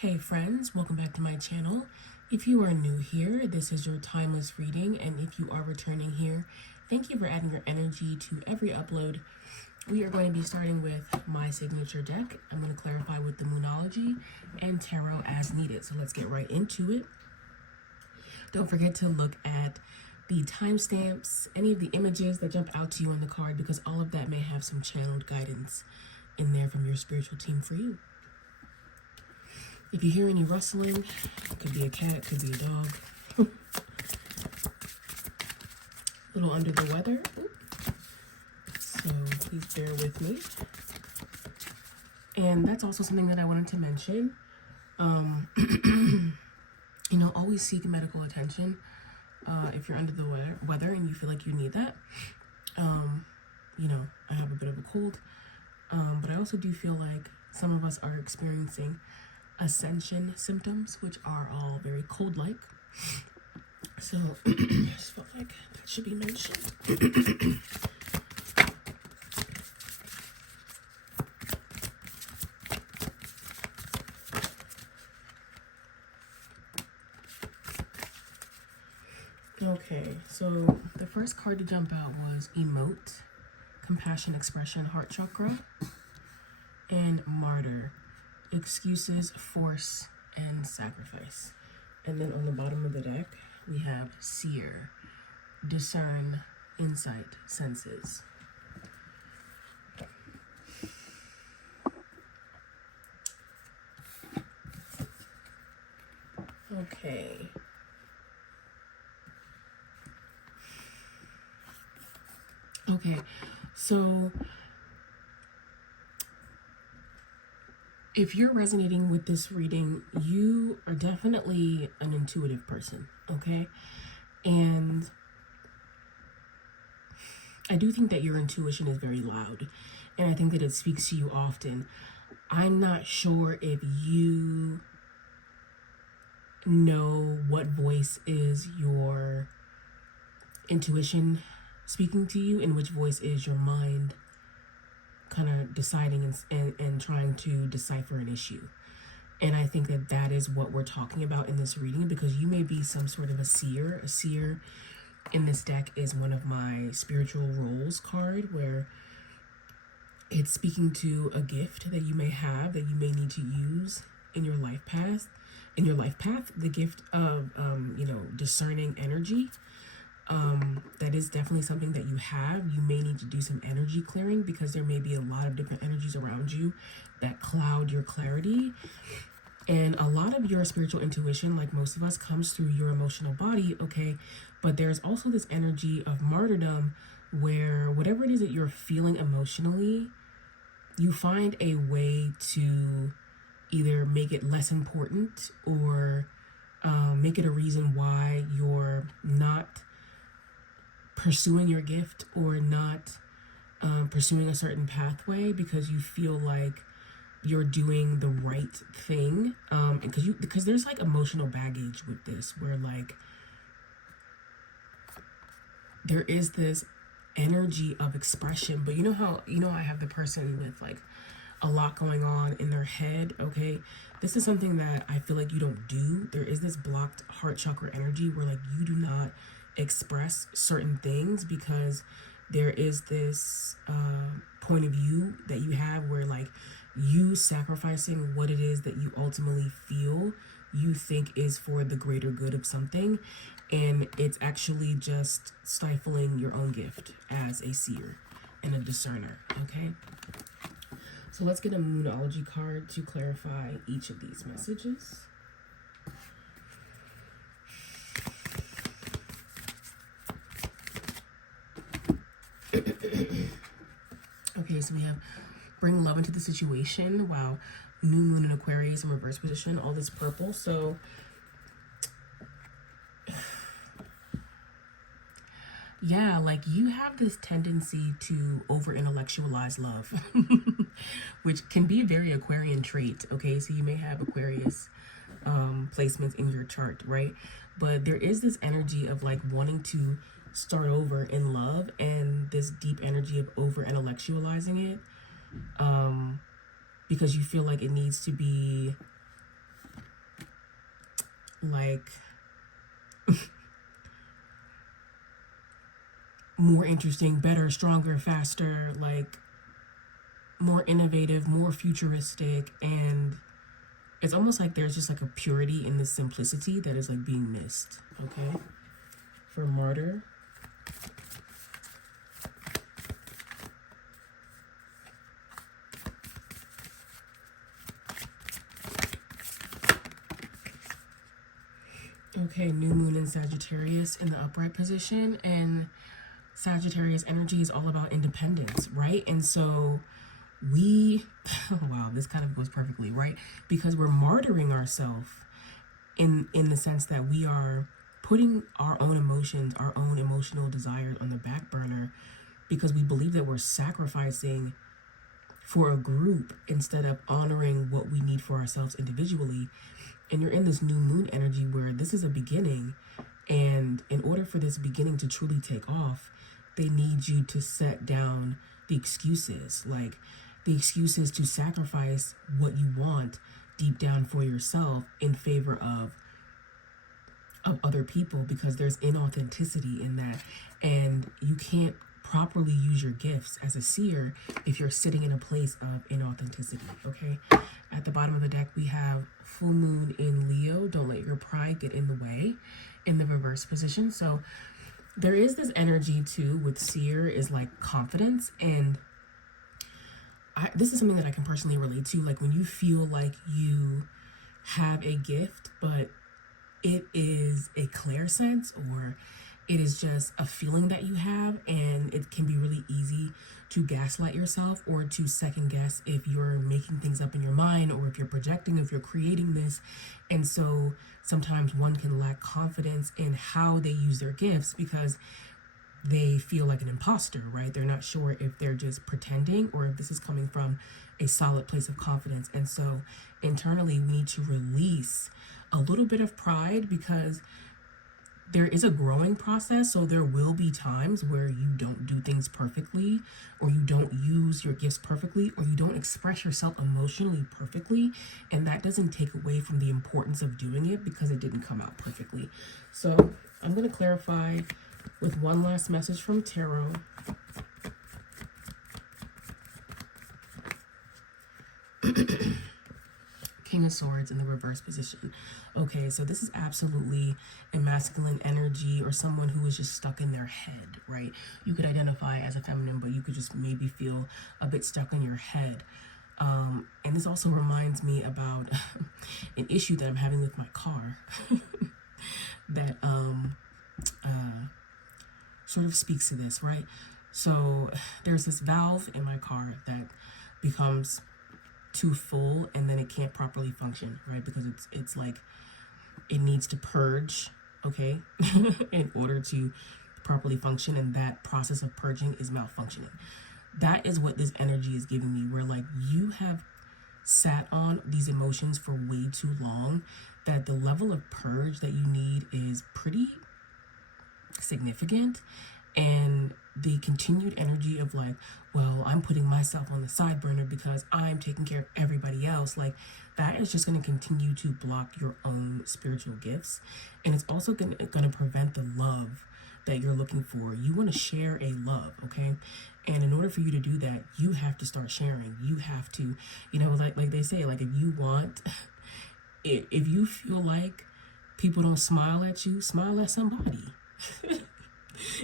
Hey friends, welcome back to my channel. If you are new here, this is your timeless reading, and if you are returning here, thank you for adding your energy to every upload. We are going to be starting with my signature deck. I'm going to clarify with the Moonology and Tarot as needed. So let's get right into it. Don't forget to look at the timestamps, any of the images that jump out to you on the card, because all of that may have some channeled guidance in there from your spiritual team for you. If you hear any rustling, it could be a cat, could be a dog. A little under the weather. So please bear with me. And that's also something that I wanted to mention. Always seek medical attention if you're under the weather and you feel like you need that. I have a bit of a cold, but I also do feel like some of us are experiencing ascension symptoms, which are all very cold-like. So I just felt like that should be mentioned. Okay, so the first card to jump out was Emote, Compassion, Expression, Heart Chakra, and Martyr, Excuses, Force, and Sacrifice. And then on the bottom of the deck, we have Seer, Discern, Insight, Senses. Okay. Okay, so if you're resonating with this reading, you are definitely an intuitive person, okay? And I do think that your intuition is very loud, and I think that it speaks to you often. I'm not sure if you know what voice is your intuition speaking to you and which voice is your mind kind of deciding and trying to decipher an issue. And I think that that is what we're talking about in this reading, because you may be some sort of a seer. A seer in this deck is one of my spiritual roles card, where it's speaking to a gift that you may have that you may need to use in your life path. The gift of discerning energy. That is definitely something that you have. You may need to do some energy clearing, because there may be a lot of different energies around you that cloud your clarity. And a lot of your spiritual intuition, like most of us, comes through your emotional body, okay? But there's also this energy of martyrdom, where whatever it is that you're feeling emotionally, you find a way to either make it less important or make it a reason why you're not pursuing your gift or not pursuing a certain pathway, because you feel like you're doing the right thing, because there's like emotional baggage with this, where like there is this energy of expression, but you know how I have the person with like a lot going on in their head, okay? This is something that I feel like you don't do. There is this blocked heart chakra energy where like you do not express certain things, because there is this point of view that you have where like you sacrificing what it is that you ultimately feel you think is for the greater good of something, and it's actually just stifling your own gift as a seer and a discerner, okay? So let's get a Moonology card to clarify each of these messages. Okay, so we have bring love into the situation. Wow. New moon in Aquarius in reverse position, all this purple. So yeah, like you have this tendency to over intellectualize love, which can be a very Aquarian trait. Okay, so you may have Aquarius placements in your chart, right? But there is this energy of like wanting to start over in love, and this deep energy of over intellectualizing it, because you feel like it needs to be like more interesting, better, stronger, faster, like more innovative, more futuristic, and it's almost like there's just like a purity in the simplicity that is like being missed. Okay, for martyr. Okay, new moon in Sagittarius in the upright position, and Sagittarius energy is all about independence, right? And so we, wow, this kind of goes perfectly, right? Because we're martyring ourselves in the sense that we are putting our own emotions, our own emotional desires on the back burner because we believe that we're sacrificing for a group instead of honoring what we need for ourselves individually. And you're in this new moon energy where this is a beginning, and in order for this beginning to truly take off, they need you to set down the excuses, like the excuses to sacrifice what you want deep down for yourself in favor of other people, because there's inauthenticity in that, and you can't properly use your gifts as a seer if you're sitting in a place of inauthenticity. Okay, at the bottom of the deck we have full moon in Leo. Don't let your pride get in the way, in the reverse position. So there is this energy too with seer, is like confidence, and this is something that I can personally relate to. Like when you feel like you have a gift but it is a clairsense, or it is just a feeling that you have, and it can be really easy to gaslight yourself or to second guess if you're making things up in your mind, or if you're projecting, if you're creating this. And so sometimes one can lack confidence in how they use their gifts because they feel like an imposter, right? They're not sure if they're just pretending or if this is coming from a solid place of confidence. And so internally we need to release a little bit of pride, because there is a growing process. So there will be times where you don't do things perfectly, or you don't use your gifts perfectly, or you don't express yourself emotionally perfectly. And that doesn't take away from the importance of doing it because it didn't come out perfectly. So I'm going to clarify with one last message from Tarot. King of Swords in the reverse position. Okay, so this is absolutely a masculine energy, or someone who is just stuck in their head, right? You could identify as a feminine, but you could just maybe feel a bit stuck in your head. And this also reminds me about an issue that I'm having with my car that sort of speaks to this, right? So there's this valve in my car that becomes too full, and then it can't properly function, right? Because it's like it needs to purge, okay, in order to properly function, and that process of purging is malfunctioning. That is what this energy is giving me, where like you have sat on these emotions for way too long, that the level of purge that you need is pretty significant. And the continued energy of like, well, I'm putting myself on the side burner because I'm taking care of everybody else, like that is just going to continue to block your own spiritual gifts. And it's also going to prevent the love that you're looking for. You want to share a love, okay? And in order for you to do that, you have to start sharing. You have to, you know, like they say, like if you want, if you feel like people don't smile at you, smile at somebody.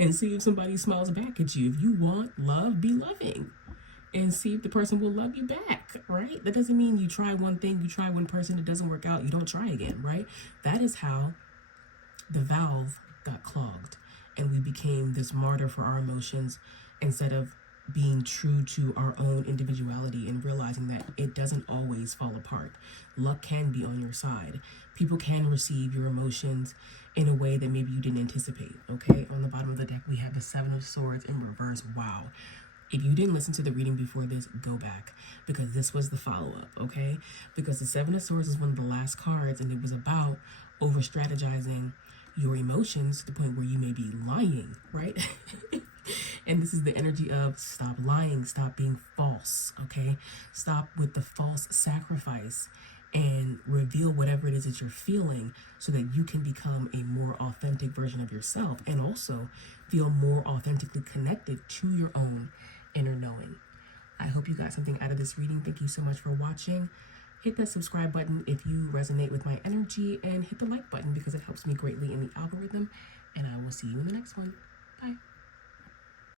And see if somebody smiles back at you. If you want love, be loving and see if the person will love you back, right? That doesn't mean you try one thing, you try one person, it doesn't work out, you don't try again, right? That is how the valve got clogged, and we became this martyr for our emotions instead of being true to our own individuality and realizing that it doesn't always fall apart. Luck can be on your side. People can receive your emotions in a way that maybe you didn't anticipate, okay? On the bottom of the deck, we have the Seven of Swords in reverse. Wow. If you didn't listen to the reading before this, go back, because this was the follow-up, okay? Because the Seven of Swords is one of the last cards, and it was about over-strategizing your emotions to the point where you may be lying, right? And this is the energy of stop lying, stop being false, okay? Stop with the false sacrifice and reveal whatever it is that you're feeling so that you can become a more authentic version of yourself and also feel more authentically connected to your own inner knowing. I hope you got something out of this reading. Thank you so much for watching. Hit that subscribe button if you resonate with my energy, and hit the like button because it helps me greatly in the algorithm. And I will see you in the next one. Bye.